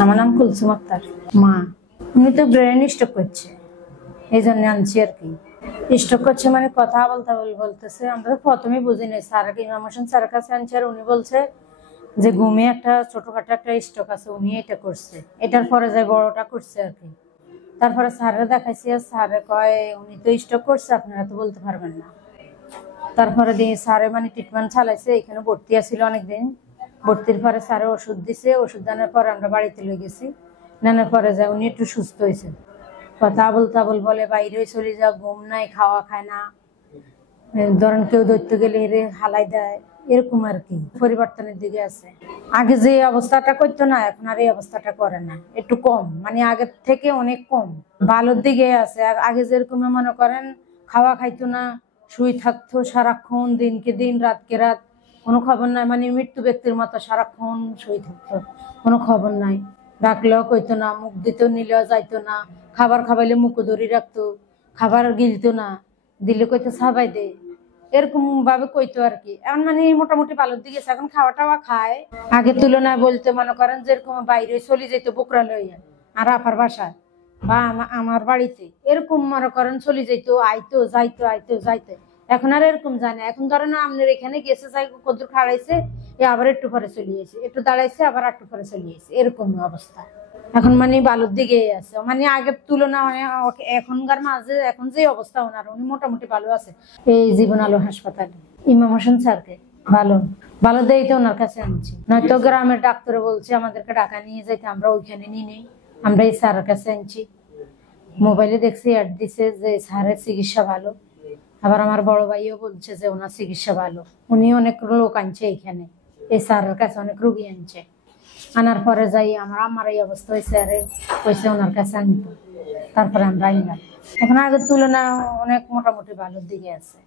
আমার নাম কুলসুম আক্তার। মা উনি তো ব্রেন স্ট্রোক করছে, এই জন্য আনছি আর কি। স্ট্রোক করছে মানে কথা বলতেছে। আমরা তো প্রথমেই বুঝি নাই, স্যার ইমাম হোসেন স্যারের কাছে আনছি, আর উনি বলছে যে ঘুমে একটা ছোটখাটো একটা স্ট্রোক আছে, উনি এটা করছে, এটার পরে যায় বড়টা করছে আর কি। তারপরে স্যারে দেখাইছি, আর স্যারে কয় উনি তো স্ট্রোক করছে, আপনারা তো বলতে পারবেন না। তারপরে দিয়ে স্যারে মানে ট্রিটমেন্ট চালাইছে, এখানে ভর্তি আছিল অনেকদিন। ভর্তির পরে স্যারে ওষুধ দিছে, ওষুধ দানের পরে আমরা বাড়িতে লয়ে গেছি। নেওয়ার পরে যায় উনি একটু সুস্থ হয়েছে। কথা আবল বলে, বাইরে চলে যা, ঘুম নাই, খাওয়া খায় না, ধরেন কেউ ধরতে গেলে এরে হালাই দেয়, এরকম আর কি। পরিবর্তনের দিকে আছে। আগে যে অবস্থাটা করতো না, এখন আর এই অবস্থাটা করে না, একটু কম, মানে আগের থেকে অনেক কম, ভালোর দিকে আছে। আগে যেরকম মনে করেন খাওয়া খাইতো না, শুই থাকতো সারাক্ষণ, দিনকে দিন রাতকে রাত, কোনো খবর নাই, মানে মৃত্যু ব্যক্তির মতো সারাক্ষণ শুই থাকতো, কোনো খবর নাই। ডাকলেও কইতো না, মুখ দিতেও নিলেও যাইতো না, খাবার খাবাইলে মুখো ধরি রাখতো, খাবার গিলতো না, দিলে কইতো সাবাই দে, এরকম ভাবে কইতো আর কি। এখন মানে মোটামুটি ভালোর দিকে আছে, এখন খাওয়া টাওয়া খায়। আগের তুলনায় বলতে মনে করেন যেরকম বাইরে চলে যেত বোকরা লইয়া, আর আপার বাসায় বা আমার বাড়িতে এরকম মনে করেন চলে যেত, আইতো যাইতো, আইতো যাইতো। এখন আর এরকম জানে। এখন ধরেন আপনার এখানে গেছে, যাই কদ্দুর খাড়াইছে, আবার একটু পরে চলে গেছে, একটু দাঁড়াইছে, আবার একটু পরে চলে গেছে, এরকম অবস্থা। এখন মানে ভালোর দিকে আছে, মানে আগের তুলনায় এখনকার মাঝে এখন যে অবস্থা ওনার, উনি মোটামুটি ভালো আছে। এই জীবন আলো হাসপাতালে ইমাম হোসেন স্যারকে ভালো ভালো দেই তো ওনার কাছে আনছি, নয়তো গ্রামের ডাক্তারে বলছে আমাদেরকে ঢাকা নিয়ে যাইতে, আমরা ওইখানে নিয়ে নেই, আমরা এই স্যারের কাছে আনছি। মোবাইলে দেখছি অ্যাড দিছে যে স্যারের চিকিৎসা ভালো। আবার আমার বড় ভাইও বলছে যে ওনার চিকিৎসা ভালো, উনি অনেক লোক আনছে এখানে, এই স্যারের কাছে অনেক রোগী আনছে। আনার পরে যাই আমার এই অবস্থা হয়েছে, আরে কইছে ওনার কাছে আনতো, তারপরে আমরা আনলাম। এখন আগের তুলনায় অনেক মোটামুটি ভালোর দিকে আছে।